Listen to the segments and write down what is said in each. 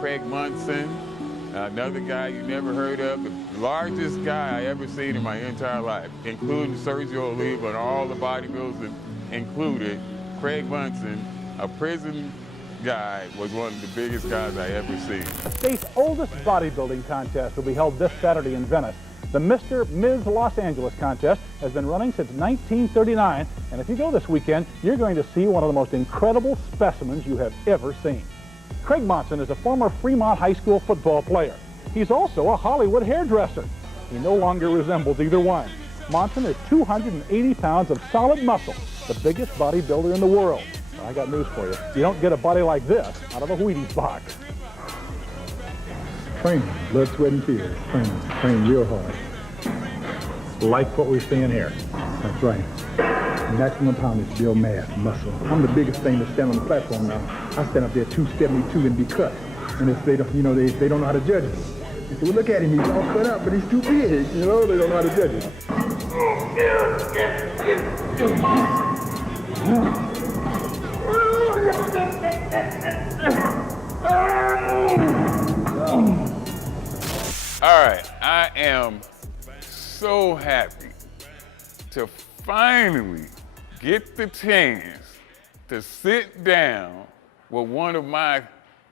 Craig Monson, another guy you never heard of, the largest guy I ever seen in my entire life, including Sergio Oliva and all the bodybuilders included. Craig Monson, a prison guy, was one of the biggest guys I ever seen. The state's oldest bodybuilding contest will be held this Saturday in Venice. The Mr./Ms. Los Angeles contest has been running since 1939, and if you go this weekend, you're going to see one of the most incredible specimens you have ever seen. Craig Monson is a former Fremont High School football player. He's also a Hollywood hairdresser. He no longer resembles either one. Monson is 280 pounds of solid muscle, the biggest bodybuilder in the world. Well, I got news for you. You don't get a body like this out of a Wheaties box. Training, blood, sweat, and tears. Training real hard. Like what we're seeing here. That's right. Maximum poundage, build mass, muscle. I'm the biggest thing to stand on the platform now. I stand up there 272 and be cut. And if they don't, you know, they don't know how to judge me. They say, well, look at him, he's all cut up, but he's too big. You know, they don't know how to judge him. All right, I am so happy to finally get the chance to sit down with one of my,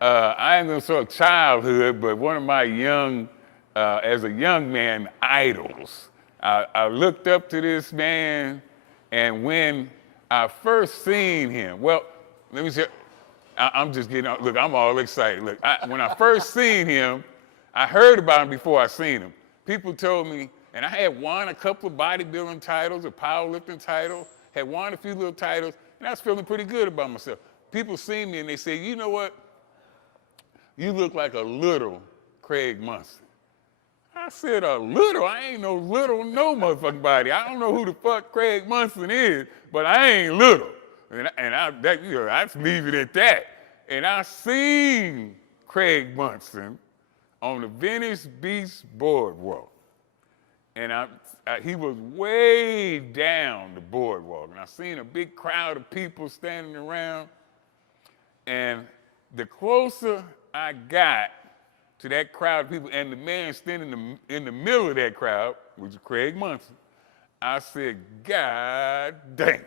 I ain't gonna say childhood, but one of my young, as a young man, idols. I looked up to this man, and when I first seen him, well, let me say, I'm just getting, look, I'm all excited. Look, when I first seen him, I heard about him before I seen him. People told me, and I had won a couple of bodybuilding titles, a powerlifting title, had won a few little titles, and I was feeling pretty good about myself. People see me and they say, you know what? You look like a little Craig Monson. I said, a little? I ain't no little, no motherfucking body. I don't know who the fuck Craig Monson is, but I ain't little. And I just leave it at that. And I seen Craig Monson on the Venice Beach boardwalk. And he was way down the boardwalk. And I seen a big crowd of people standing around. And the closer I got to that crowd of people, and the man standing in the middle of that crowd, which was Craig Monson, I said, God damn.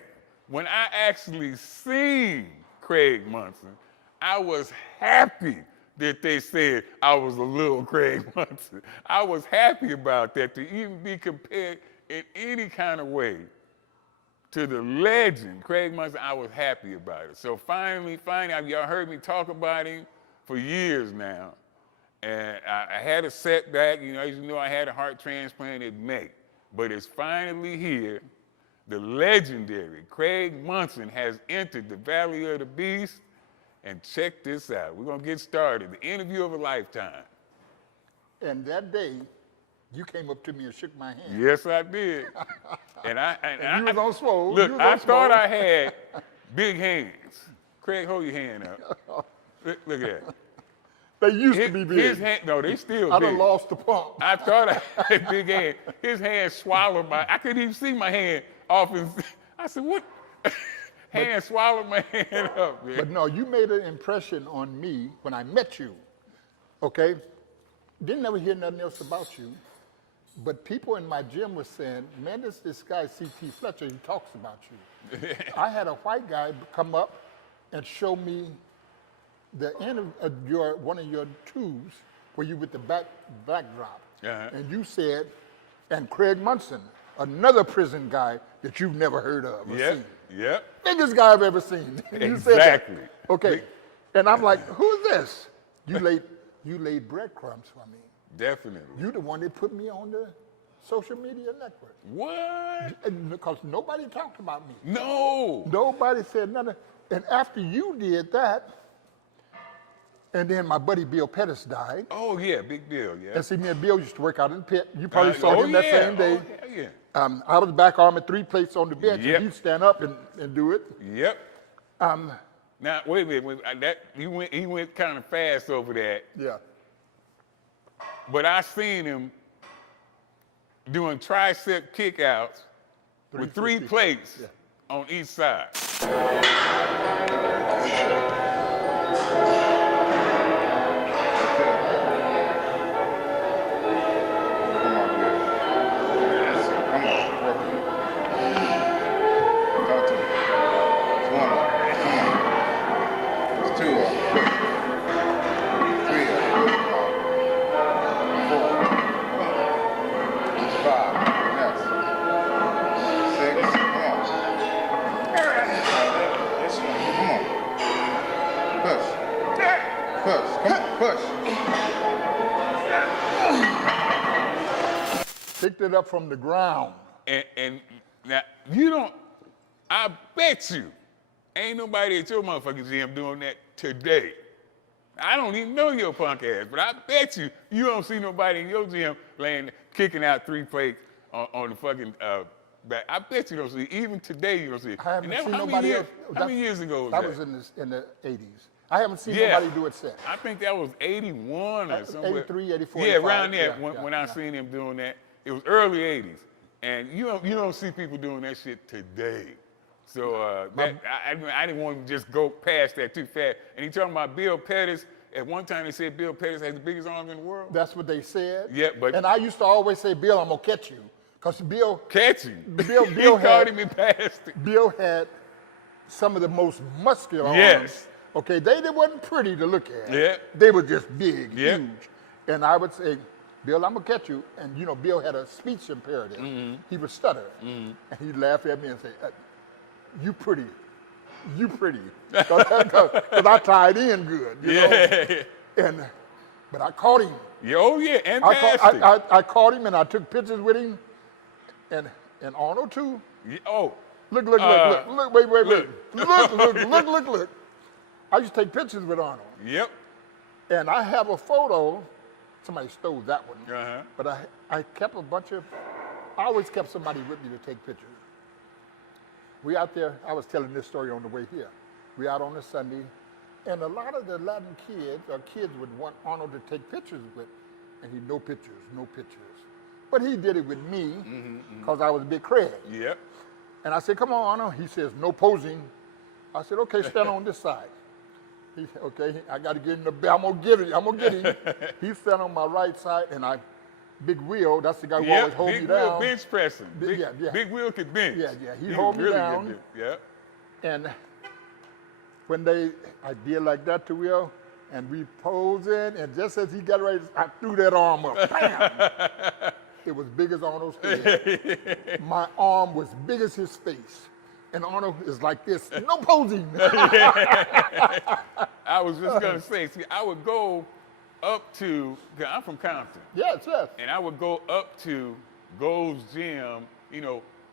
When I actually seen Craig Monson, I was happy that they said I was a little Craig Monson. I was happy about that, to even be compared in any kind of way to the legend, Craig Monson. I was happy about it. So finally, y'all heard me talk about him for years now. And I had a setback, you know, as you know, I had a heart transplant in May, but it's finally here. The legendary Craig Monson has entered the Valley of the Beast. And check this out. We're gonna get started. The interview of a lifetime. And that day, you came up to me and shook my hand. Yes, I did. and you was on swole. Look, I thought I had big hands. Craig, hold your hand up. Look at that. They used to be big. His hand, no, they still big. I done lost the pump. I thought I had big hands. His hand swallowed I couldn't even see my hand off his, I said, what? Hand swallowed my hand up, man. But no, you made an impression on me when I met you, okay? Didn't ever hear nothing else about you, but people in my gym were saying, man, this guy, C.T. Fletcher, he talks about you. I had a white guy come up and show me the end of one of your tubes where you with the backdrop. And you said, and Craig Monson, another prison guy that you've never heard of or seen. Yep. Biggest guy I've ever seen. You said that. Okay. And I'm like, who's this? You laid breadcrumbs for me. Definitely. You the one that put me on the social media network. What? Because nobody talked about me. No. Nobody said nothing. And after you did that, and then my buddy Bill Pettis died. Oh yeah, Big Bill, yeah. And see, me and Bill used to work out in the pit. You probably saw him that same day. Oh, yeah. I was back arm at 3 plates on the bench, Yep. and he'd stand up and do it. Yep. Now, wait a minute. He went kind of fast over that. Yeah. But I seen him doing tricep kickouts with 3 plates on each side. Push. Picked it up from the ground. And now, you don't, I bet you, ain't nobody at your motherfucking gym doing that today. I don't even know your punk ass, but I bet you don't see nobody in your gym kicking out 3 plates on the fucking back. I bet you don't see it. Even today you don't see it. I haven't seen nobody else. How many years ago was that? That was in the 80s. I haven't seen nobody do it since. I think that was 81 or something. 83, 84, Yeah, 85. around there Yeah, when I seen him doing that. It was early 80s. And you don't see people doing that shit today. So I didn't want to just go past that too fast. And he talking about Bill Pettis. At one time they said Bill Pettis has the biggest arms in the world. That's what they said. Yeah, but and I used to always say, Bill, I'm gonna catch you, because Bill catch you. Bill he had, caught him and passed it. Bill had some of the most muscular arms. Okay, they wasn't pretty to look at. Yeah. They were just big, Yeah. huge. And I would say, Bill, I'm gonna catch you. And you know, Bill had a speech imperative. He would stutter, and he'd laugh at me and say, "You pretty, you pretty," because I tied in good, you know. But I caught him. Oh yeah, and passed it. I caught him and I took pictures with him, and Arnold too. Yeah, oh. Look, wait. Look. I used to take pictures with Arnold. Yep. And I have a photo. Somebody stole that one. Uh-huh. But I kept I always kept somebody with me to take pictures. We out there, I was telling this story on the way here. We out on a Sunday, and a lot of the Latin kids would want Arnold to take pictures with, and no pictures. But he did it with me, because I was Big Craig. Yep. And I said, come on, Arnold. He says, no posing. I said, okay, stand on this side. He said, okay, I got to get in the bed. I'm going to get him. He stand on my right side, and Big Wheel, that's the guy who always hold me down. Big Wheel bench pressing. Yeah. Big Wheel could bench. Yeah. He hold me really down. Yeah. And when I did like that to Will, and we posing, and just as he got ready, I threw that arm up. Bam! It was big as Arnold's head. My arm was big as his face. And Arnold is like this, no posing. I was just going to say, see, I would go up to, cause I'm from Compton. Yes. And I would go up to Gold's Gym,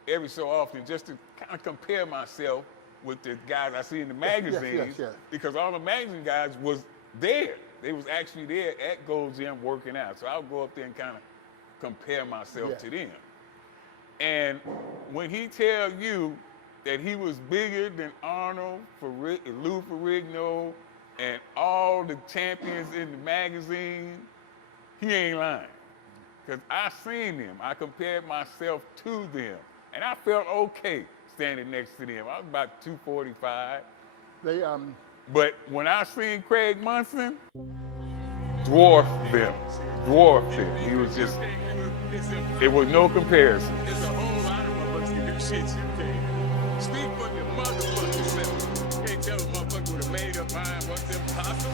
every so often just to kind of compare myself with the guys I see in the magazines. Yes. Because all the magazine guys was there. They was actually there at Gold's Gym working out. So I would go up there and kind of compare myself to them. And when he tell you that he was bigger than Arnold, Lou Ferrigno, and all the champions in the magazine, he ain't lying. Because I seen them. I compared myself to them. And I felt okay standing next to them. I was about 245. But when I seen Craig Monson, dwarfed them. He was just, it was no comparison. There's a whole lot of motherfuckers can do shit you can't. Speak for your motherfucking self. Can't tell a motherfucker with a made up mind what's impossible.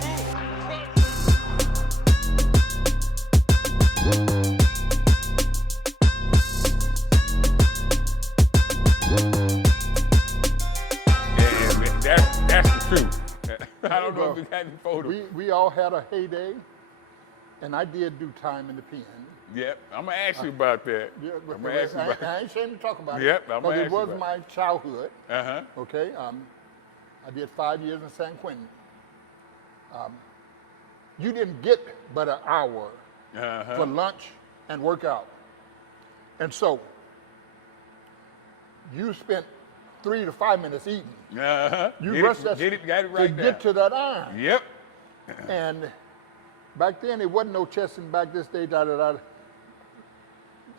That's the truth. I don't know if you got any photos. We all had a heyday, and I did do time in the pen. Yep, I'm gonna ask you about that. Yeah, I'm gonna ask you about I ain't ashamed to talk about it. Yep, it. I'm gonna ask you about it was my childhood. Uh-huh. Okay, I did 5 years in San Quentin. You didn't get but an hour for lunch and workout. And so, you spent 3 to 5 minutes eating. You rushed that got it right to there. get to that iron. Yep. And back then, there wasn't no chesting back this day.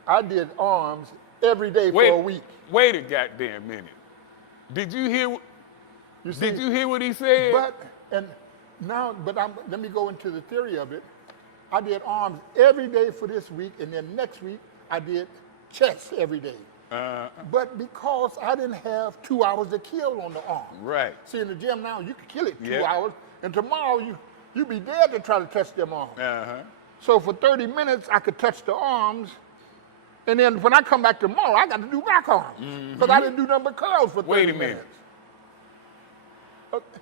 I did arms every day for a week. Wait a goddamn minute. Did you hear? Did you hear what he said? Let me go into the theory of it. I did arms every day for this week, and then next week I did chest every day. But because I didn't have 2 hours to kill on the arm. Right. See, in the gym now, you can kill it 2 hours, and tomorrow you be dead to try to touch them arms. So for 30 minutes, I could touch the arms, and then when I come back tomorrow, I got to do back arms. Because I didn't do nothing but curls for 30 minutes.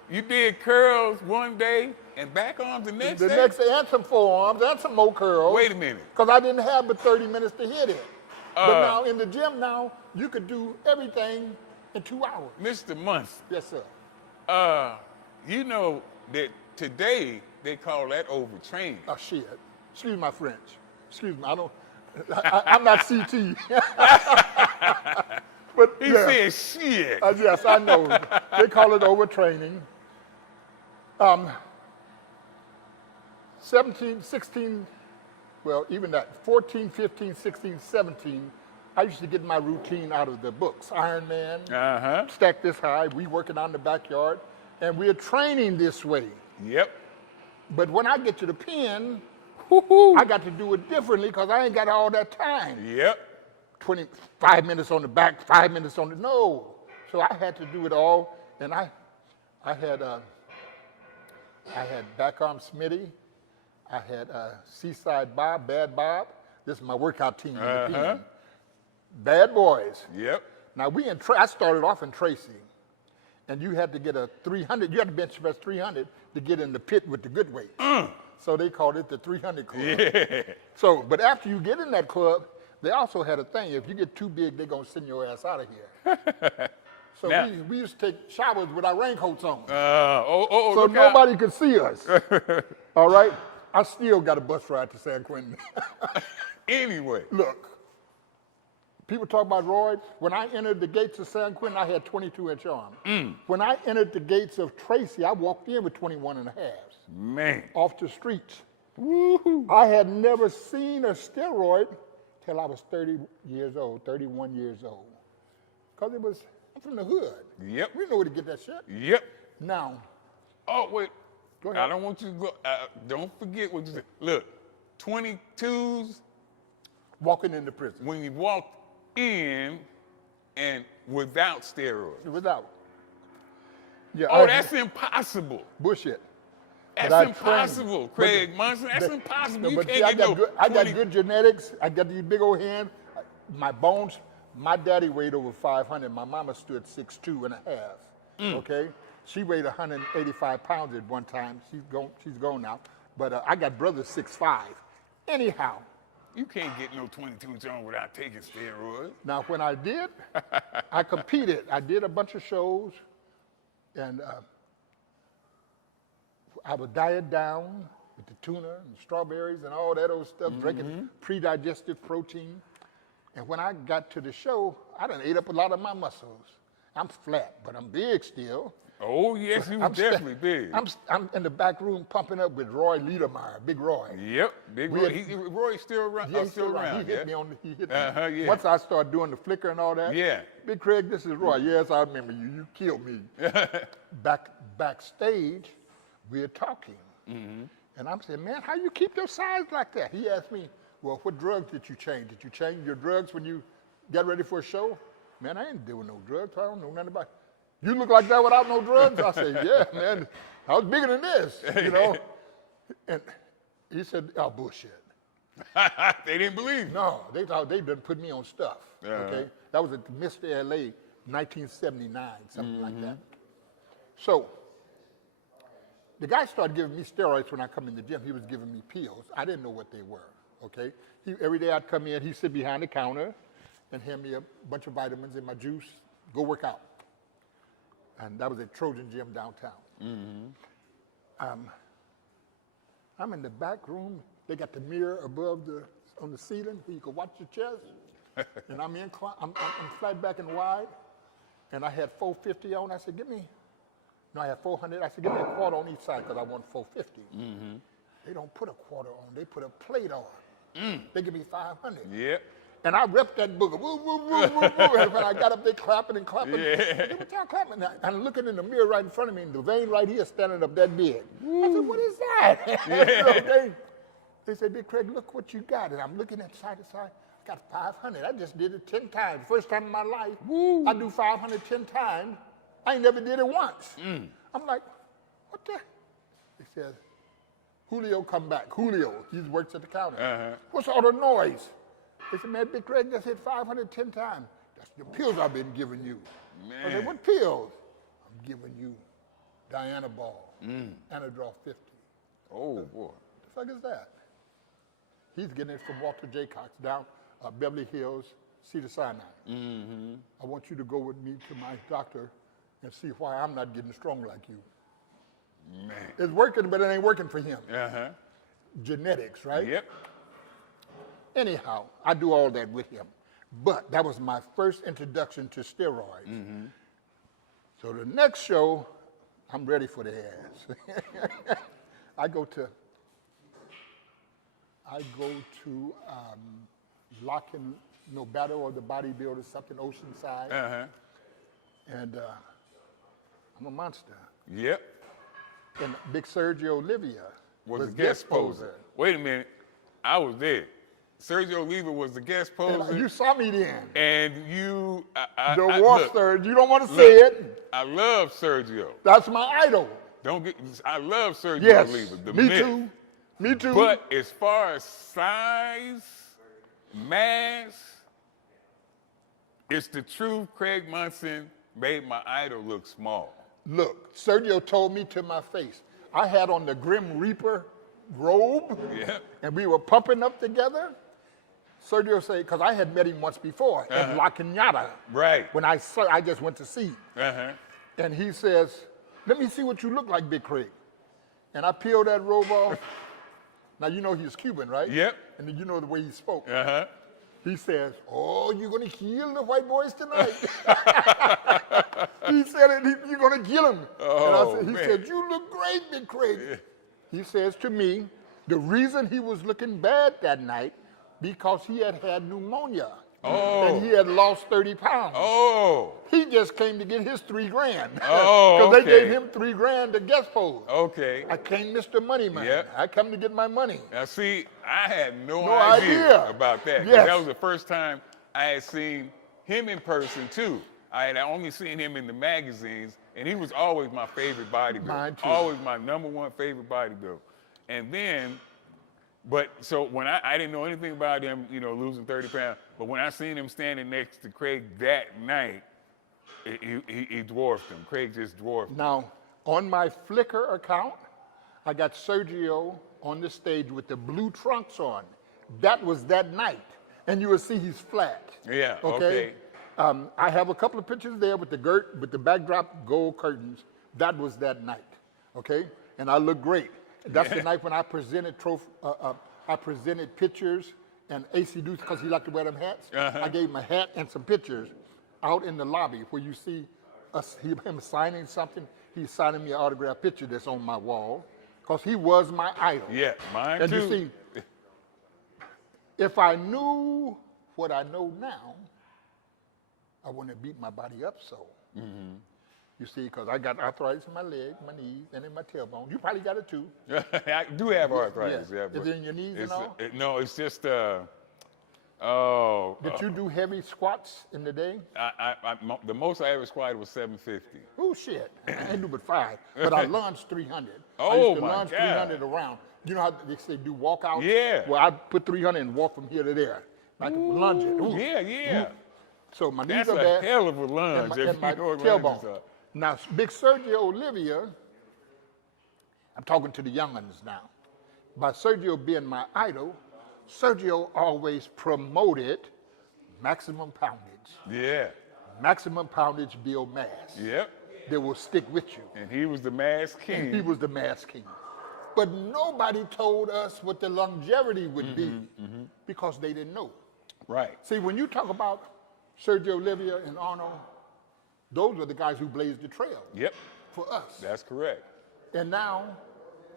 You did curls one day, And back arms the next The day? next day, and some forearms, and some more curls. Wait a minute. Because I didn't have but 30 minutes to hit it. But Uh, now in the gym now, you could do everything in 2 hours. Mr. Monson, Yes, sir. you know that today they call that overtraining. Oh, shit. Excuse my French. Excuse me. I'm not CT. But He yeah. said shit. Yes, I know. They call it overtraining. 17, 16, well, even that, 14, 15, 16, 17, I used to get my routine out of the books. Iron Man, Uh-huh. stack this high, we working out in the backyard, and we're training this way. Yep. But when I get to the pen, Woo-hoo. I got to do it differently because I ain't got all that time. Yep. 25 minutes on the back, 5 minutes on the, no. So I had to do it all, and I had back arm Smitty, I had Seaside Bob, Bad Bob. This is my workout team. In the pen. Bad boys. Yep. Now I started off in Tracy, and you had to get a 300. You had to bench press 300 to get in the pit with the good weight. So they called it the 300 club. Yeah. So, but after you get in that club, they also had a thing. If you get too big, they're gonna send your ass out of here. So Now- we used to take showers with our raincoats on, So so nobody could see us. All right. I still got a bus ride to San Quentin. Anyway. Look, people talk about roids. When I entered the gates of San Quentin, I had 22-inch arms. When I entered the gates of Tracy, I walked in with 21 and a halves Man. off the streets. Woo-hoo. I had never seen a steroid till I was 30 years old, 31 years old. Because I'm from the hood. Yep. We know where to get that shit. Yep. Now, Oh, wait. Go ahead. I don't want you to go. Don't forget what you said. Look, 22s, walking into prison when you walked in and without steroids. without. Yeah, Oh, that's impossible. bullshit. That's I impossible, trained. Craig Monson. That's But- impossible. no, You but can't see, I get got no good, I got 20 good genetics. I got these big old hands. My bones. My daddy weighed over 500. My mama stood 6'2" and a half. Okay, she weighed 185 pounds at one time. She's gone now. But I got brothers 6'5". Anyhow, You can't get no 22 on without taking steroids. now when I did, I competed. I did a bunch of shows, and I would diet down with the tuna and strawberries and all that old stuff, drinking pre-digested protein. And when I got to the show, I done ate up a lot of my muscles. I'm flat, but I'm big still. Oh, yes, you was definitely big. I'm in the back room pumping up with Roy Liedermeyer, Big Roy. Yep, Big We Roy. had- Roy's still around. Yeah, he's still around. He hit me on the, he hit me. Yeah. Once I started doing the flicker and all that. Yeah. Big Craig, this is Roy. Yes, I remember you. You killed me. Backstage, we're talking. And I'm saying, man, how you keep your size like that? He asked me, well, what drugs did you change? Did you change your drugs when you got ready for a show? Man, I ain't doing no drugs. I don't know nothing about it. You look like that without no drugs? I said, yeah, man. I was bigger than this, you know. And he said, oh, bullshit. They didn't believe you. No, they thought they done put me on stuff. Okay, that was at Mr. LA, 1979, something like that. So the guy started giving me steroids when I come in the gym. He was giving me pills. I didn't know what they were. Okay, every day I'd come in, he'd sit behind the counter and hand me a bunch of vitamins in my juice. Go work out. And that was at Trojan Gym downtown. I'm in the back room. They got the mirror above on the ceiling where you can watch your chest. And I'm flat back and wide. And I had 450 on. I said, I had 400. I said, give me a quarter on each side because I want 450. They don't put a quarter on. They put a plate on. They give me 500. Yep. And I repped that booger. Woo, woo, woo, woo, woo. And when I got up there clapping and clapping, Yeah. what y'all clapping? And I'm looking in the mirror right in front of me, and the vein right here standing up that big. I said, what is that? Yeah. They said, Big Craig, look what you got. And I'm looking at side to side. I got 500. I just did it 10 times. First time in my life, I do 500 10 times. I ain't never did it once. I'm like, what the? They said, Julio, come back. Julio, he works at the counter. What's all the noise? They said, man, Big Craig just hit 510 times. That's the pills I've been giving you. I said, what pills? I'm giving you Diana Ball, Anadrol 50. Oh, boy. The fuck is that? He's getting it from Walter J. Cox down Beverly Hills, Cedars-Sinai. Mm-hmm. I want you to go with me to my doctor and see why I'm not getting strong like you. Man. It's working, but it ain't working for him. Uh-huh. Genetics, right? Yep. Anyhow, I do all that with him. But that was my first introduction to steroids. Mm-hmm. So the next show, I'm ready for the ass. I go to Locking, Battle of the Bodybuilders, something Oceanside. Uh-huh. And I'm a monster. Yep. And Big Sergio Olivia Was a guest poser. Wait a minute. I was there. Sergio Oliva was the guest poser. And you saw me then. And you, The look, Wastard, you don't want to say it. I love Sergio. That's my idol. I love Sergio Yes, Oliva. The me myth. too. Me too. But as far as size, mass, it's the truth. Craig Monson made my idol look small. Look, Sergio told me to my face. I had on the Grim Reaper robe, Yeah. and we were pumping up together. Sergio said, because I had met him once before at La Cañada. Right. When I just went to see him. Uh-huh. And he says, let me see what you look like, Big Craig. And I peeled that robe off. Now, you know he's Cuban, right? Yep. And then you know the way he spoke. Uh-huh. He says, oh, you're going to kill the white boys tonight. He said it, you're going to kill him. Oh, and he man. said, you look great, Big Craig. He says to me, the reason he was looking bad that night, because he had had pneumonia. Oh. And he had lost 30 pounds. Oh. He just came to get his $3 grand. Oh, Because they okay. gave him $3 grand to guest pose. Okay. I can't miss the money, man. Yep. I come to get my money. Now, see, I had no No idea idea. about that. 'Cause Yes. That was the first time I had seen him in person, too. I had only seen him in the magazines, and he was always my favorite bodybuilder. Mine too. Always my #1 favorite bodybuilder. And then, so when I didn't know anything about him, losing 30 pounds, but when I seen him standing next to Craig that night, he dwarfed him. Craig just dwarfed him. Now, on my Flickr account, I got Sergio on the stage with the blue trunks on. That was that night. And you will see he's flat. Yeah, okay. I have a couple of pictures there with the backdrop gold curtains. That was that night, okay? And I look great. That's the night when I presented I presented pictures and AC Deuce, because he liked to wear them hats. I gave him a hat and some pictures out in the lobby where you see him signing something. He's signing me an autograph picture that's on my wall, because he was my idol. Yeah, mine And too. you see, if I knew what I know now, I wouldn't have beat my body up so. Mm-hmm. You see, because I got arthritis in my leg, my knees, and in my tailbone. You probably got it too. I do have arthritis. Yeah. Yeah, Is it in your knees and all? No, it's just, Did you do heavy squats in the day? the most I ever squatted was 750. Oh, shit. I ain't do but 5. But I lunged 300. I Oh, used to my lunge God. 300 around. You know how they say do walkouts? Yeah. Well, I put 300 and walk from here to there. I can lunge it. Ooh. Yeah. So my knees That's are a bad. hell of a lunge. and my tailbone. Now, Big Sergio Olivia, I'm talking to the young'uns now. By Sergio being my idol, Sergio always promoted maximum poundage. Yeah. Maximum poundage build mass. Yep. They will stick with you. And he was the mass king. And he was the mass king. But nobody told us what the longevity would be because they didn't know. Right. See, when you talk about Sergio Olivia and Arnold, those are the guys who blazed the trail Yep. for us. That's correct. And now,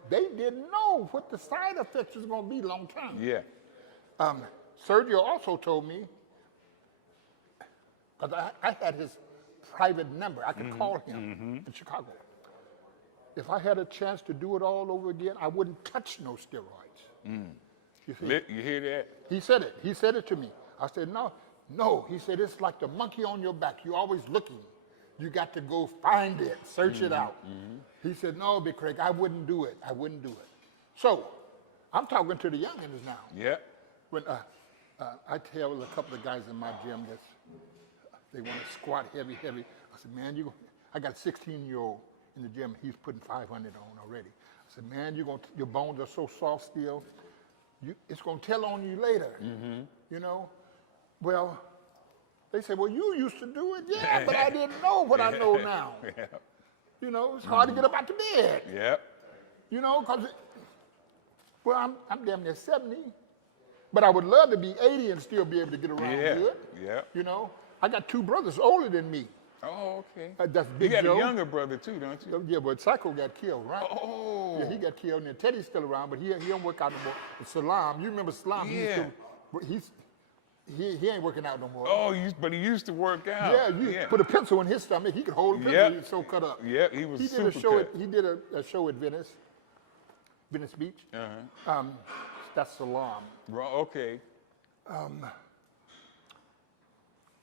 they didn't know what the side effects was going to be long term. Yeah. Sergio also told me, because I had his private number, I could call him in Chicago. If I had a chance to do it all over again, I wouldn't touch no steroids. You see? You hear that? He said it. He said it to me. I said, no. He said, it's like the monkey on your back. You're always looking. You got to go find it, search it out. He said, no, Big Craig, I wouldn't do it. I wouldn't do it. So I'm talking to the youngins now. Yep. When I tell a couple of guys in my gym that they want to squat heavy. I said, man, I got a 16-year-old in the gym. He's putting 500 on already. I said, man, your bones are so soft still. It's going to tell on you later, you know. Well, they said, well, you used to do it. Yeah, but I didn't know what I know now. Yeah. You know, it's hard to get up out the bed. Yep. You know, because, well, I'm damn near 70. But I would love to be 80 and still be able to get around good. Yeah. You know, I got 2 brothers older than me. Oh, okay. That's Big You got Joe. a younger brother too, don't you? Yeah, but Psycho got killed, right? Oh. Yeah, he got killed, and then Teddy's still around, but he don't work out no more. And Salam, you remember Salam? Yeah. He ain't working out no more. Oh, but he used to work out. Yeah, you put a pencil in his stomach, he could hold a pencil, Yep. he was so cut up. Yeah, he was He did super a show. cut. He did a show at Venice Beach. Uh-huh. That's Salam. Okay.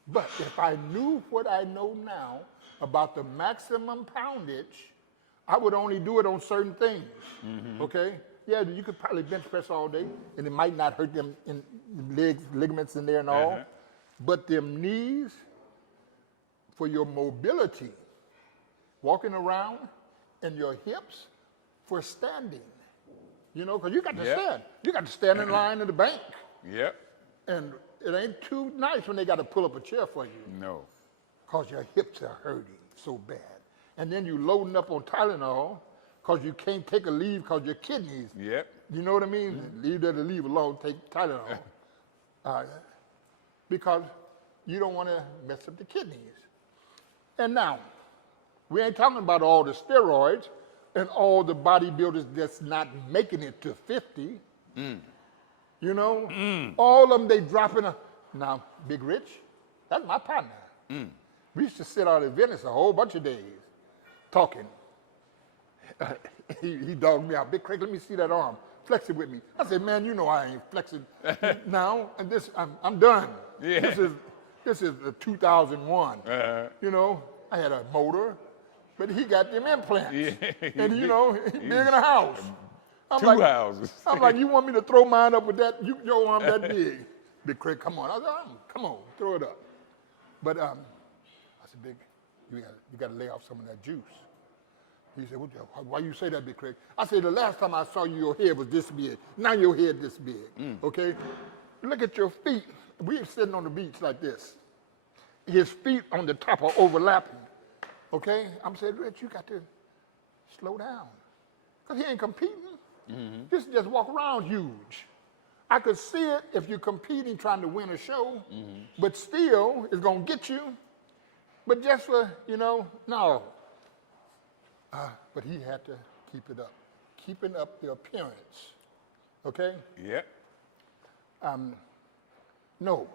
But if I knew what I know now about the maximum poundage, I would only do it on certain things. Okay? Yeah, you could probably bench press all day, and it might not hurt them in ligaments in there and all. But them knees, for your mobility, walking around, and your hips for standing. You know, because you got to stand. You got to stand in line in the bank. Yep. And it ain't too nice when they got to pull up a chair for you. No. Because your hips are hurting so bad. And then you loading up on Tylenol because you can't take a leave because your kidneys. Yep. You know what I mean? Leave that to leave alone, take Tylenol. Because you don't want to mess up the kidneys. And now, we ain't talking about all the steroids and all the bodybuilders that's not making it to 50. You know, all of them, they dropping now, Big Rich, that's my partner. We used to sit out at Venice a whole bunch of days talking. He dogged me out. Big Craig, let me see that arm. Flex it with me. I said, man, you know I ain't flexing now. And this, I'm done. Yeah. This is 2001. You know, I had a motor, but he got them implants. Yeah, and you know, he big in a house. I'm Two like, houses. I'm like, you want me to throw mine up with that, your arm that big? Big Craig, come on. I said, come on, throw it up. But I said, Big, you got to lay off some of that juice. He said, why you say that, Big Craig? I said, the last time I saw you, your head was this big. Now your head this big, okay? Look at your feet. We're sitting on the beach like this. His feet on the top are overlapping, okay? I'm saying, Rich, you got to slow down. Because he ain't competing. Just walk around huge. I could see it if you're competing, trying to win a show, but still, it's going to get you. But just for, you know, no. But he had to keep it up. Keeping up the appearance, okay? Yep. No,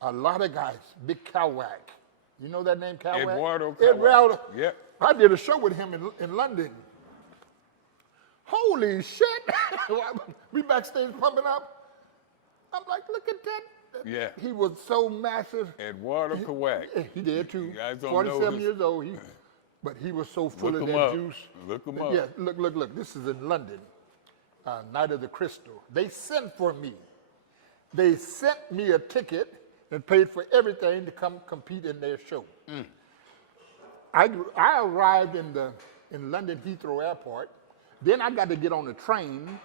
a lot of guys, Big Cowwack. You know that name, Cowwack? Eduardo Eduardo. Yep. I did a show with him in London. Holy shit! We backstage pumping up. I'm like, look at that. Yeah. He was so massive. Eduardo Kawak. He did too. You guys don't 47 know his- years old. But he was so full Look of him that up. juice. Look him up. Yeah, look. This is in London. Night of the Crystal. They sent for me. They sent me a ticket and paid for everything to come compete in their show. I arrived in London Heathrow Airport. Then I got to get on a train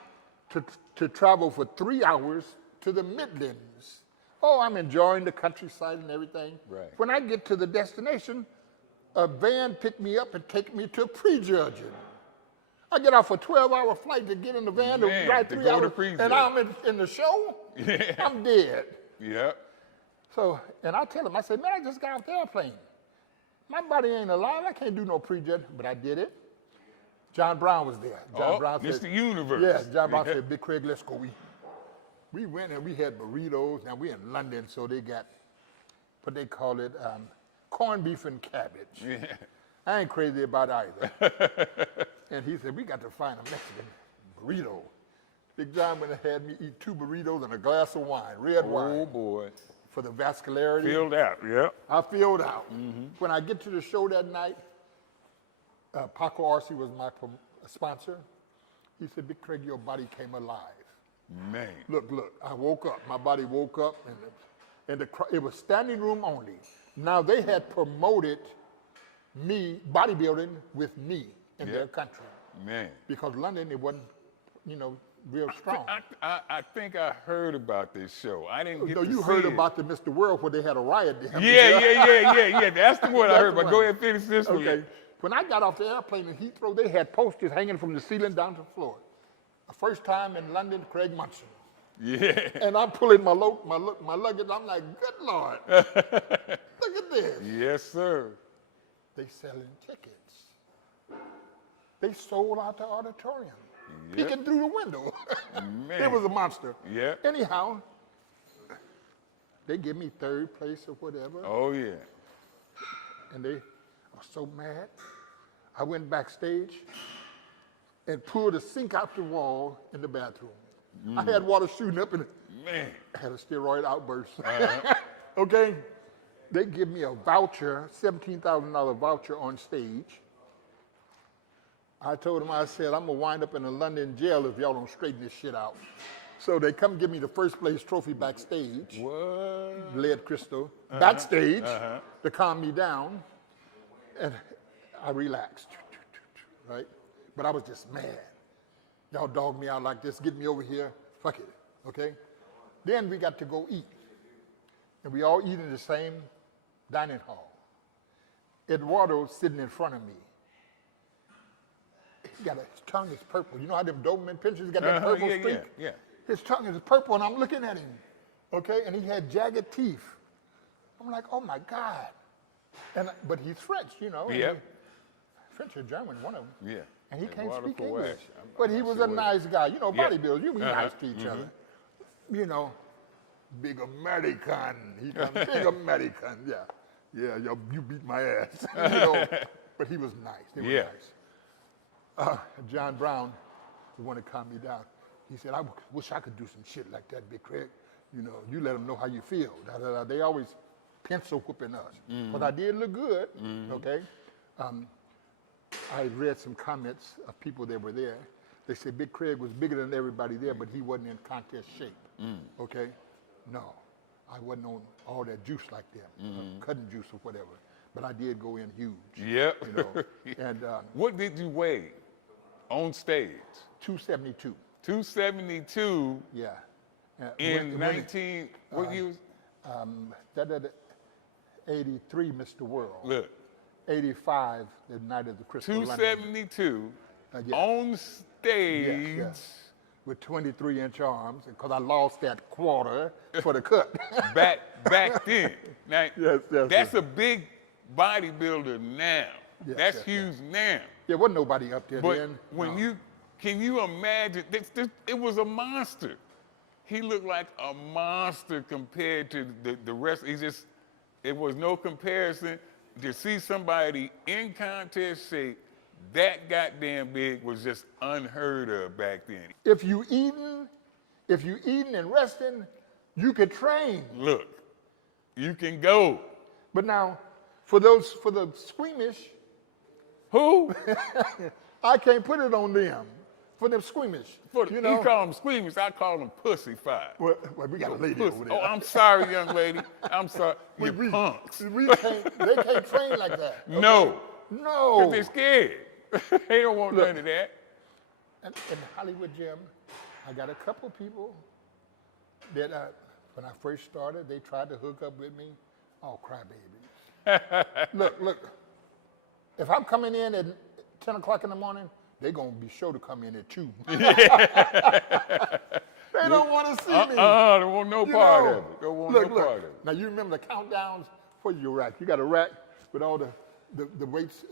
to travel for 3 hours to the Midlands. Oh, I'm enjoying the countryside and everything. Right. When I get to the destination, a van picked me up and take me to prejudging. I get off a 12-hour flight to get in the van to Man, drive to 3 go to hours, prejudge. and I'm in the show. Yeah. I'm dead. Yep. So, and I tell him, I say, man, I just got off the airplane. My body ain't alive. I can't do no prejudge, but I did it. John Brown was there. John Brown said, Mr. Universe. yeah, John Brown said, Big Craig, let's go. We went and we had burritos. Now we're in London, so they got what they call it, corned beef and cabbage. Yeah. I ain't crazy about either. And he said, we got to find a Mexican burrito. Big John went and had me eat 2 burritos and a glass of wine, red wine, Oh, boy. for the vascularity. Filled out, yep. I filled out. When I get to the show that night, Paco Arce was my sponsor. He said, Big Craig, your body came alive. Man. Look, I woke up. My body woke up, and it was standing room only. Now, they had promoted me, bodybuilding with me in their country. Man. Because London, it wasn't, you know, real strong. I think I heard about this show. I didn't get No, to you see heard it. about the Mr. World where they had a riot there. Yeah. That's the one I That's heard. the But one. go ahead and finish this one. Okay. When I got off the airplane in Heathrow, they had posters hanging from the ceiling down to the floor. The first time in London, Craig Monson. Yeah. And I'm pulling my luggage. I'm like, good Lord, look at this. Yes, sir. They selling tickets. They sold out the auditorium. Yep. Peeking through the window. Man. It was a monster. Yeah. Anyhow, they give me third place or whatever. Oh, yeah. And they were so mad. I went backstage and pulled a sink out the wall in the bathroom. I had water shooting up and Man. I had a steroid outburst. Okay? They give me a voucher, $17,000 voucher on stage. I told them, I said, I'm gonna wind up in a London jail if y'all don't straighten this shit out. So they come give me the first place trophy backstage. What? Lead crystal, backstage, to calm me down. And I relaxed, right? But I was just mad. Y'all dogged me out like this, get me over here, fuck it, okay? Then we got to go eat. And we all eat in the same dining hall. Eduardo sitting in front of me. His tongue is purple. You know how them Doberman pinchers got that purple streak? Yeah. His tongue is purple, and I'm looking at him, okay? And he had jagged teeth. I'm like, oh my God. But he's French, you know. Yeah. French or German, one of them. Yeah. And he can't Eduardo speak Fuad. English. But he was a nice guy. You know, Yeah. bodybuilders, you be nice to each other. You know, big American. He comes, big American. Yeah, you beat my ass. You know, but he was nice. They were nice. John Brown, the one that calmed me down, he said, I wish I could do some shit like that, Big Craig. You know, you let them know how you feel. They always pencil whooping us. But I did look good, okay? I read some comments of people that were there. They said Big Craig was bigger than everybody there, but he wasn't in contest shape, okay? No, I wasn't on all that juice like them, cutting juice or whatever. But I did go in huge. Yep. You know, and What did you weigh on stage? 272. 272 Yeah. in 19, what year? That 83, Mr. World. Look, 85, the night of the Crystal London. 272 yeah. on stage. Yes. With 23-inch arms, because I lost that quarter for the cut. back then. Now, Yes, that's a big bodybuilder now. Yes, That's yes, huge now. There wasn't nobody up there But then. when No. can you imagine, it was a monster. He looked like a monster compared to the rest. It was no comparison. To see somebody in contest shape that goddamn big was just unheard of back then. If you eating and resting, you could train. Look, you can go. But now, for the squeamish, Who? I can't put it on them. For them squeamish. You call them squeamish, I call them pussyfied. Well, we got a lady over there. Oh, I'm sorry, young lady. I'm sorry. You punks. They can't train like that. Okay? No. No. Because they're scared. They don't want none of that. And in Hollywood Gym, I got a couple people that when I first started, they tried to hook up with me. Oh, crybabies. Look. If I'm coming in at 10 o'clock in the morning, they're going to be sure to come in at 2. They don't want to see me. They want no part of it. They want no part of it. Now, you remember the countdowns for your rack. You got a rack with all the weights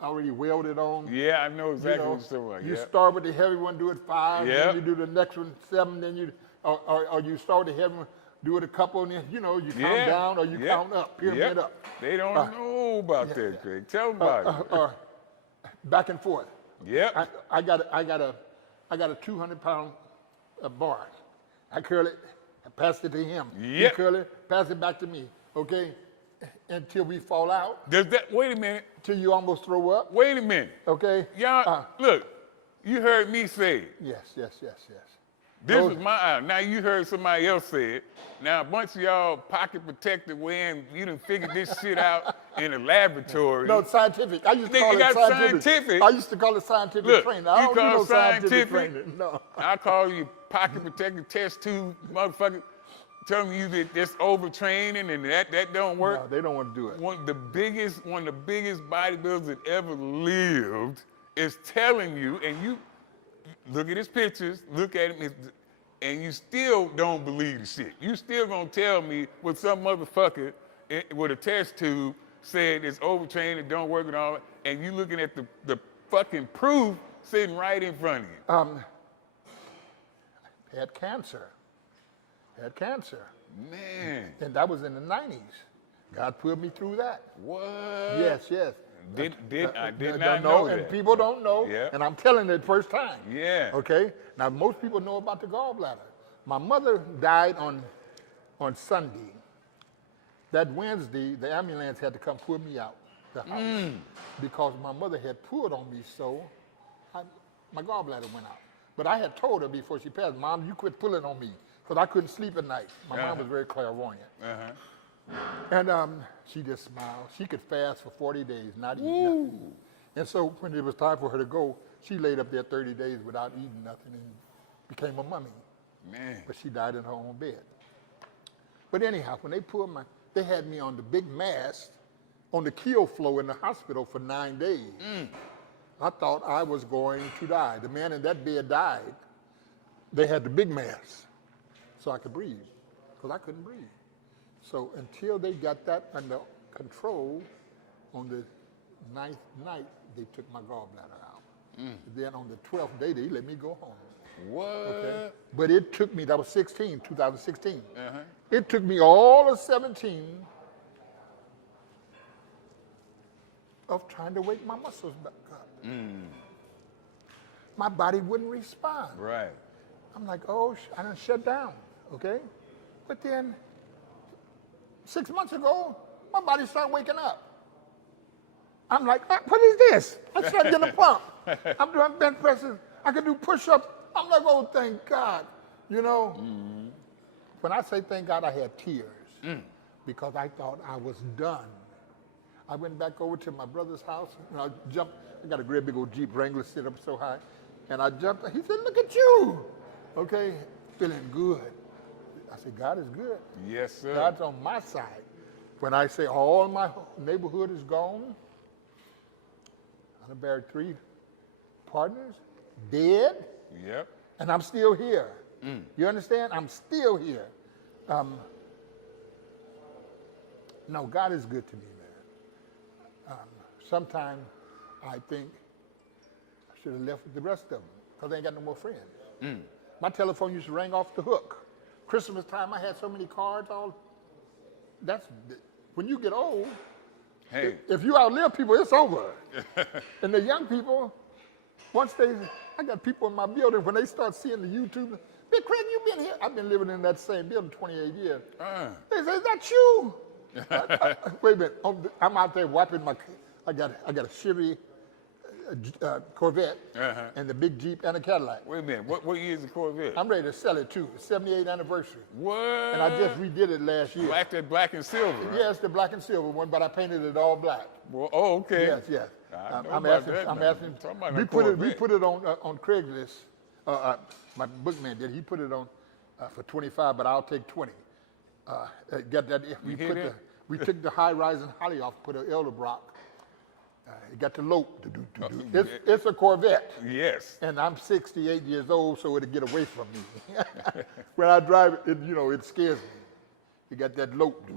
already welded on. Yeah, I know exactly what you're talking about. You start with the heavy one, do it 5, Yep. then you do the next one 7, then you, or you start with the heavy one, do it a couple, and then, you count down or you count up, pyramid up. They don't know about that, Craig. Tell them about it. Back and forth. Yep. I got a 200-pound bar. I curl it, I pass it to him. Yep. He curl it, pass it back to me. Okay, until we fall out. Wait a minute. Till you almost throw up. Wait a minute. Okay. Y'all, look, you heard me say it. Yes. This was my aisle. Now you heard somebody else say it. Now a bunch of y'all pocket protector wearing, you done figured this shit out in a laboratory. No, scientific. I used to Nigga, call you it got scientific. scientific. I used to call it scientific Look, training. I you don't do call no scientific scientific? training. No. I call you pocket protector test tube motherfucker telling you that this overtraining and that don't work. No, they don't want to do it. One of the biggest bodybuilders that ever lived is telling you, and you look at his pictures, look at him, and you still don't believe the shit. You still gonna tell me what some motherfucker with a test tube said it's overtrained, it don't work and all that, and you looking at the fucking proof sitting right in front of you. Had cancer. Had cancer. Man. And that was in the 90s. God put me through that. What? Yes, yes. I did not know that. And people don't know, Yeah. and I'm telling it first time. Yeah. Okay? Now, most people know about the gallbladder. My mother died on Sunday. That Wednesday, the ambulance had to come pull me out the house because my mother had pulled on me so my gallbladder went out. But I had told her before she passed, Mom, you quit pulling on me because I couldn't sleep at night. My mom was very clairvoyant. And she just smiled. She could fast for 40 days, not eat nothing. And so when it was time for her to go, she laid up there 30 days without eating nothing and became a mummy. Man. But she died in her own bed. But anyhow, when they pulled they had me on the big mast on the keel floor in the hospital for 9 days. I thought I was going to die. The man in that bed died. They had the big mast so I could breathe because I couldn't breathe. So until they got that under control, on the 9th night, they took my gallbladder out. Then on the 12th day, they let me go home. What? Okay? But it took me, that was 2016. It took me all of 17 of trying to wake my muscles back up. My body wouldn't respond. Right. I'm like, oh, I done shut down, okay? But then 6 months ago, my body started waking up. I'm like, what is this? I started getting a pump. I'm doing bench presses. I can do push-ups. I'm like, oh, thank God. You know, when I say thank God, I had tears because I thought I was done. I went back over to my brother's house and I jumped. I got a great big old Jeep Wrangler sit up so high. And I jumped. He said, look at you. Okay, feeling good. I said, God is good. Yes, sir. God's on my side. When I say all my neighborhood is gone, I buried 3 partners, dead, Yep. and I'm still here. You understand? I'm still here. No, God is good to me, man. Sometimes I think I should have left with the rest of them because I ain't got no more friends. My telephone used to ring off the hook. Christmas time, I had so many cards. When you get old, Hey. if you outlive people, it's over. And the young people, I got people in my building, when they start seeing the YouTube, Big Craig, you been here? I've been living in that same building 28 years. They say, is that you? Wait a minute, I'm out there wiping I got a Chevy Corvette and the big Jeep and a Cadillac. Wait a minute. What year is the Corvette? I'm ready to sell it too. 78th anniversary. What? And I just redid it last year. Black and silver. Right? Yes, the black and silver one, but I painted it all black. Well, oh, okay. Yes, yes. I'm asking. We put it on Craigslist. My bookman did. He put it on for 25, but I'll take 20. Get that? We took the high rising holly off, put an Elderbrock. It got the lope. It's a Corvette. Yes. And I'm 68 years old, so it'll get away from me. When I drive it, it scares me. You got that lope.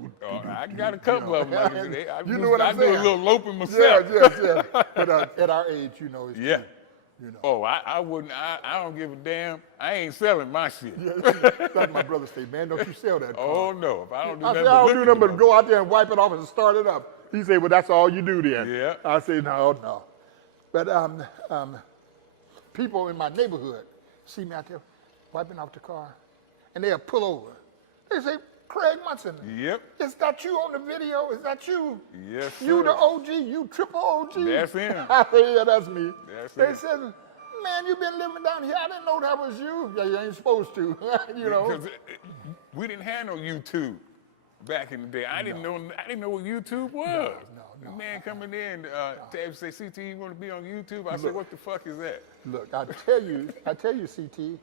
I got a couple of them. You know what I'm saying? I do a little loping myself. Yes. But at our age, it's yeah. You know. Oh, I wouldn't. I don't give a damn. I ain't selling my shit. That's my brother say, man, don't you sell that car. Oh no, if I don't do I nothing. say, I don't do nothing but go out there and wipe it off and start it up. He say, well, that's all you do then. Yeah. I say, no. But people in my neighborhood see me out there wiping off the car, and they'll pull over. They say, Craig Monson. Yep. Is that you on the video? Is that you? Yes, sir. You the OG? You triple OG? That's him. I say, yeah, that's me. That's They him. said, man, you've been living down here. I didn't know that was you. Yeah, you ain't supposed to, you know. Because we didn't have no YouTube back in the day. I didn't know what YouTube was. No. The man coming in to say, CT, you want to be on YouTube? I said, what the fuck is that? Look, I tell you, CT,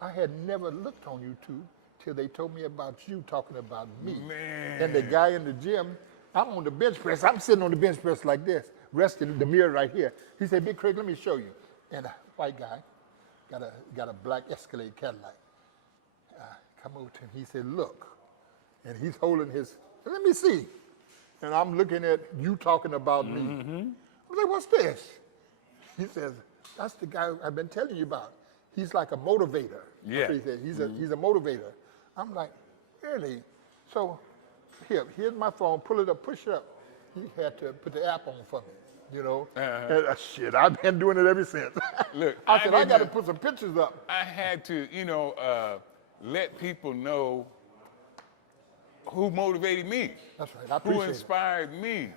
I had never looked on YouTube till they told me about you talking about me. Man. And the guy in the gym, I'm on the bench press. I'm sitting on the bench press like this, resting the mirror right here. He said, Big Craig, let me show you. And a white guy got a black Escalade Cadillac. Come over to him. He said, look. And he's holding his, let me see. And I'm looking at you talking about me. I'm like, what's this? He says, that's the guy I've been telling you about. He's like a motivator. Yeah. That's what he said. He's a motivator. I'm like, really? So here's my phone. Pull it up, push it up. He had to put the app on for me, you know. And, shit, I've been doing it ever since. Look, I said, I got to put some pictures up. I had to, let people know who motivated me. That's right. I appreciate who inspired me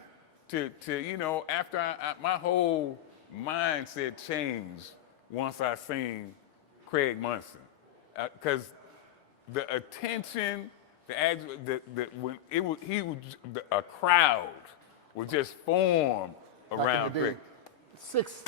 to after my whole mindset changed once I seen Craig Monson. Because the attention, a crowd would just form around Craig. 6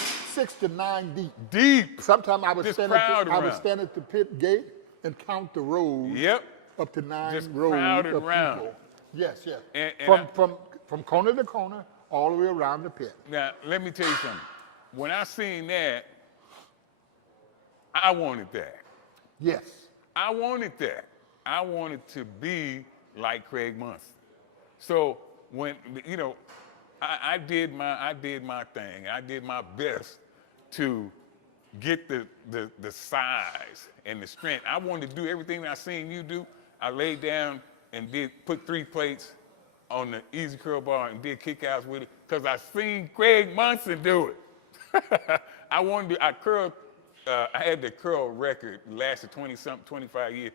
to 9 deep. Deep. Sometimes I would stand around. at the pit gate and count the rows. Yep. Up to 9 just rows crowded of around. people. Yes, yes. And from corner to corner, all the way around the pit. Now, let me tell you something. When I seen that, I wanted that. Yes. I wanted that. I wanted to be like Craig Monson. So when I did my thing. I did my best to get the size and the strength. I wanted to do everything I seen you do. I laid down and put 3 plates on the easy curl bar and did kickouts with it because I seen Craig Monson do it. I curled. I had the curl record, lasted 20-something, 25 years,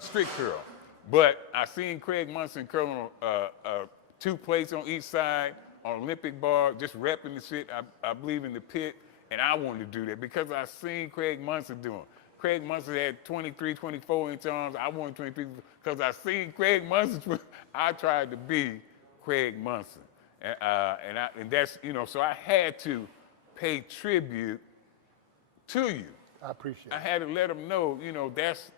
strict curl. But I seen Craig Monson curling 2 plates on each side on Olympic bar, just repping the shit. I believe in the pit, and I wanted to do that because I seen Craig Monson doing. Craig Monson had 23, 24-inch arms. I wanted 23 because I seen Craig Monson. I tried to be Craig Monson, and that's so I had to pay tribute to you. I appreciate it. I had to let them know, that's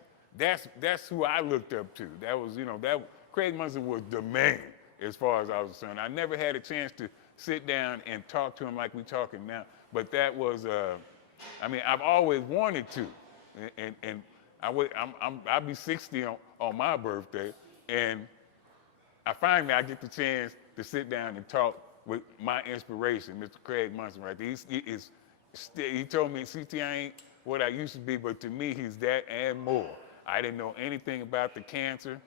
who I looked up to. That was, that Craig Monson was the man as far as I was concerned. I never had a chance to sit down and talk to him like we talking now, but that was, I've always wanted to, and I'll be 60 on my birthday, and I get the chance to sit down and talk with my inspiration, Mr. Craig Monson, right there. He told me, CT, I ain't what I used to be, but to me, he's that and more. I didn't know anything about the cancer,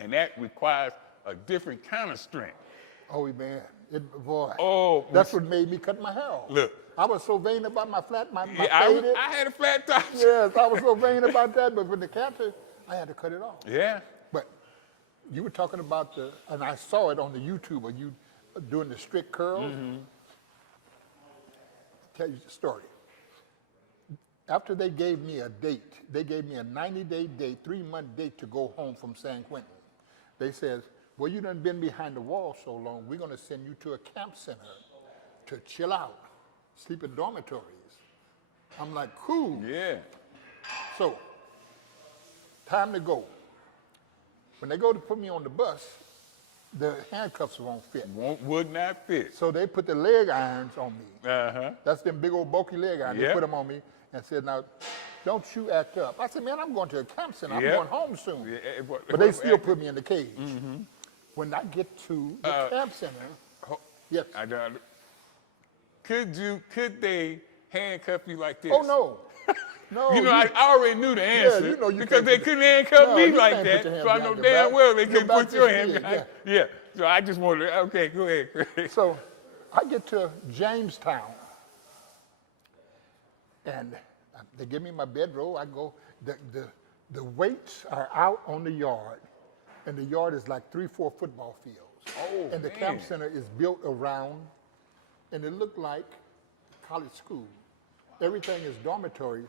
and that requires a different kind of strength. Oh, man. Boy. Oh. That's what made me cut my hair off. Look. I was so vain about my faded. I had a flat top. Yes, I was so vain about that, but with the cancer, I had to cut it off. Yeah. But you were talking about and I saw it on the YouTube of you doing the strict curls. Tell you the story. After they gave me a date, they gave me a 90-day date, 3-month date to go home from San Quentin. They says, well, you done been behind the wall so long, we're gonna send you to a camp center to chill out, sleep in dormitories. I'm like, cool. Yeah. So, time to go. When they go to put me on the bus, the handcuffs won't fit. Would not fit. So they put the leg irons on me. Uh-huh. That's them big old bulky leg irons. Yep. They put them on me and said, now, don't you act up. I said, man, I'm going to a camp center. I'm Yep. going home soon. Yeah, but they still put me in the cage. When I get to the camp center, yes. Could they handcuff you like this? Oh, no. No. I already knew the answer because they couldn't handcuff me like that. So I know damn well they couldn't put your hand behind. Yeah. So I just wanted, okay, go ahead. So I get to Jamestown, and they give me my bedroll. I go, the weights are out on the yard, and the yard is like 3-4 football fields. Oh, and the camp center is built around, and it looked like college school. everything is dormitory,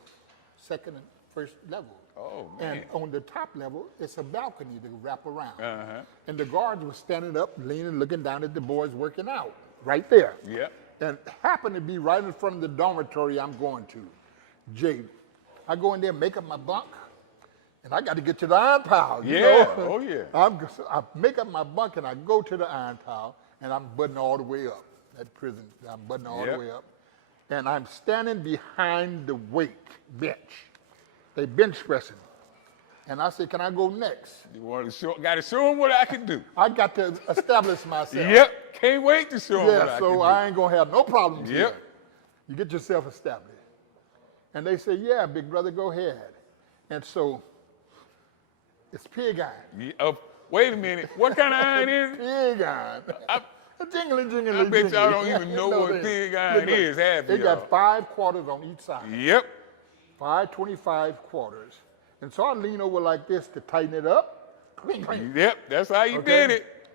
second and first level. Oh, man. And on the top level, it's a balcony to wrap around. Uh-huh. And the guards were standing up, leaning, looking down at the boys working out, right there. Yep. And happened to be right in front of the dormitory I'm going to. Jay, I go in there, make up my bunk, and I got to get to the iron pile. You Yeah, know? oh yeah. I make up my bunk and I go to the iron pile, and I'm buttoning all the way up. At prison, I'm buttoning all the Yep. way up. And I'm standing behind the weight bench. They bench pressing. And I said, can I go next? You want to show, got to show them what I can do. I got to establish myself. Yep, can't wait to show them what Yeah, I so can do. I ain't gonna have no problems Yep. here. You get yourself established. And they say, yeah, big brother, go ahead. And so it's pig iron. Yeah, wait a minute, what kind of iron is it? Pig iron. Jingling, jingling, I bet y'all don't jingling. even know what they- pig iron look, is, half They of y'all. got 5 quarters on each side. Yep. 5 25 quarters. And so I lean over like this to tighten it up. Cling, cling. Yep, that's how you Okay. did it.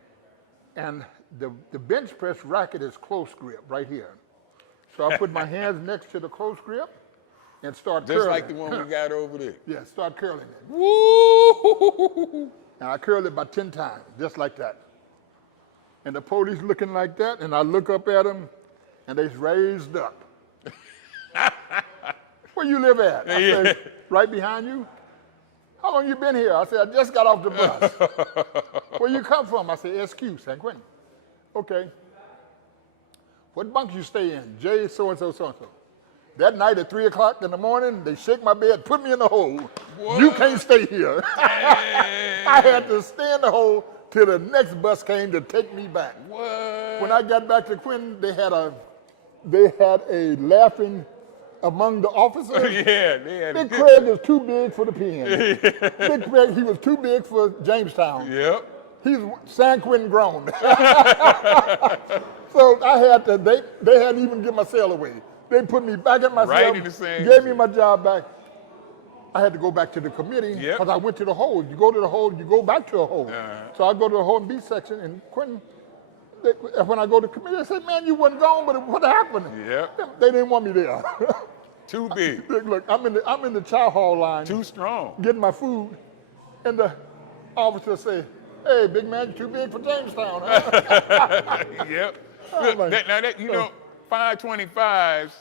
And the bench press racket is close grip right here. So I put my hands next to the close grip and start Just curling. like the one we got over there. Yeah, start curling it. Woo! And I curl it about 10 times, just like that. And the police looking like that, and I look up at them, and they's raised up. Where you live at? I Yeah. said, right behind you. How long you been here? I said, I just got off the bus. Where you come from? I said, SQ, San Quentin. Okay. What bunk you stay in? J so-and-so, so-and-so. That night at 3 o'clock in the morning, they shake my bed, put me in the hole. What? You can't stay here. I had to stay in the hole till the next bus came to take me back. What? When I got back to Quentin, they had a laughing among the officers. Yeah, they had Big a Craig is too big for the pen. Big Craig, he was too big for Jamestown. Yep. He's San Quentin grown. So I had to, they hadn't even given my cell away. They put me back in my Right cell, in the same gave me cell. my job back. I had to go back to the committee Yep. because I went to the hole. You go to the hole, you go back to the hole. So I go to the hole and B section and Quentin, when I go to the committee, they say, man, you wasn't gone, but what happened? Yep. They didn't want me there. Too big. Look, I'm in the chow hall line Too strong. getting my food, and the officer say, hey, big man, you're too big for Jamestown, huh? Yep. I'm Look, like, now that you know, 525s,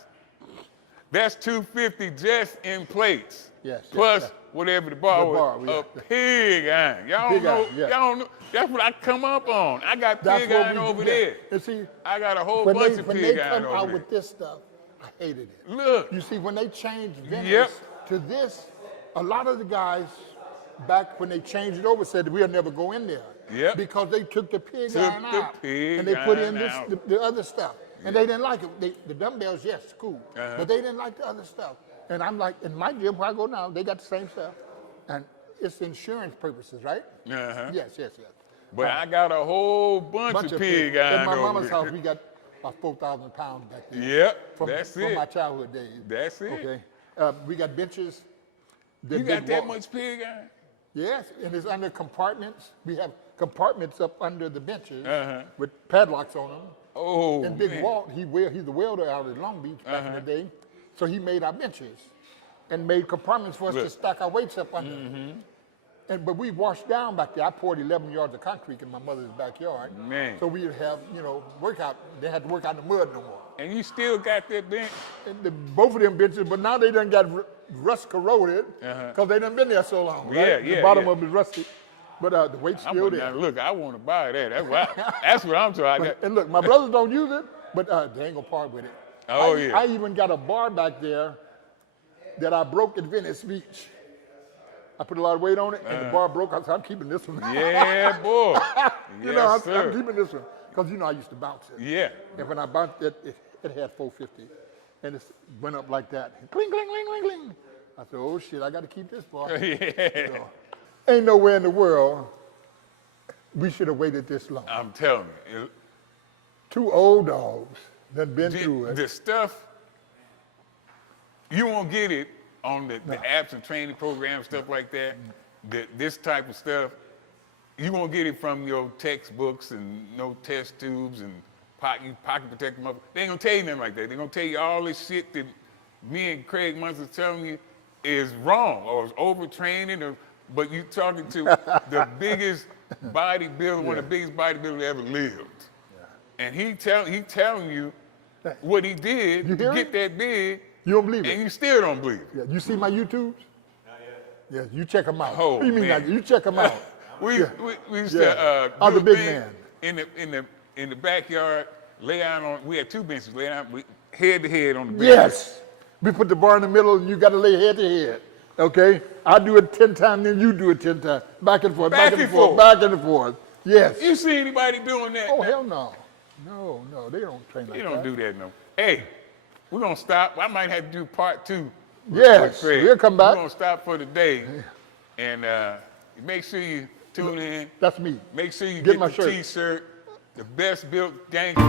that's 250 just in plates. Yes, yes, Plus yes. whatever the bar The was, bar, yeah. a pig iron. Y'all don't Pig know. iron, yeah. Y'all don't know. That's what I come up on. I got That's pig what iron we over do. there. And see, I got a whole when bunch they, of when pig they iron come over out there. with this stuff, I hated it. Look. You see, when they changed Venice Yep. to this, a lot of the guys back when they changed it over said we'll never go in there. Yep. Because they took the pig Took iron the out. pig and they put in iron this out. the other stuff. And they didn't like it. The dumbbells, yes, cool. Uh-huh. But they didn't like the other stuff. And I'm like, in my gym where I go now, they got the same stuff. And it's insurance purposes, right? Uh-huh. Yes, yes, yes. But I got a whole bunch of pig iron In my over mama's there. house, we got about 4,000 pounds back there. Yep, From, that's from it. my childhood days. That's it. Okay. We got benches. You got that wall- much pig iron? Yes, and it's under compartments. We have compartments up under the benches Uh-huh. with padlocks on them. Oh, And Big man. Walt, he's a welder out at Long Beach back in the day. So he made our benches and made compartments for us to Look. stack our weights up under. But we washed down back there. I poured 11 yards of concrete in my mother's backyard. Man. So we'd have, workout. They had to work out in the mud no more. And you still got that bench? And both of them benches, but now they done got rust corroded because they done been there so long. Right? Yeah, The yeah, bottom yeah. of it is rusty, but the weight's still there. Now, look, I want to buy that. That's what I'm trying to. And look, my brothers don't use it, but they ain't gonna part with it. Oh, yeah. I even got a bar back there that I broke at Venice Beach. I put a lot of weight on it, and the bar broke. I said, I'm keeping this one. Yeah, boy. Yes, I'm sir. keeping this one because I used to bounce it. Yeah. And when I bounced it, it had 450. And it went up like that. Cling, cling, cling, cling, cling. I said, oh shit, I got to keep this bar. Yeah. So, ain't nowhere in the world we should have waited this long. I'm telling you. 2 old dogs done been through it. The stuff, you won't get it on the apps and training programs, stuff like that. This type of stuff, you won't get it from your textbooks and no test tubes and pocket protector. They ain't gonna tell you nothing like that. They're gonna tell you all this shit that me and Craig Monson telling you is wrong or is overtraining, but you talking to the biggest bodybuilder, one of the biggest bodybuilders ever lived. Yeah. And he telling you what he did to get that big. You don't believe it? And you still don't believe it. Yeah. You see my YouTubes? Not yet. Yeah, you check them out. Oh, what do you mean man. not? You check them out. we used to I'm do the big thing man. in the backyard, lay out on, we had two benches, lay out head to head on the bench. Yes. We put the bar in the middle and you got to lay head to head. Okay? I do it 10 times, then you do it 10 times. Back and forth, back and forth, back and forth. Yes. You see anybody doing that? Oh, hell no. No, they don't train like that. You don't do that, no. Hey, we're going to stop. I might have to do part 2. Yes, we'll come back. We're going to stop for the day. And make sure you tune in. That's me. Make sure you Get get my the shirt. T-shirt, the best built gangster.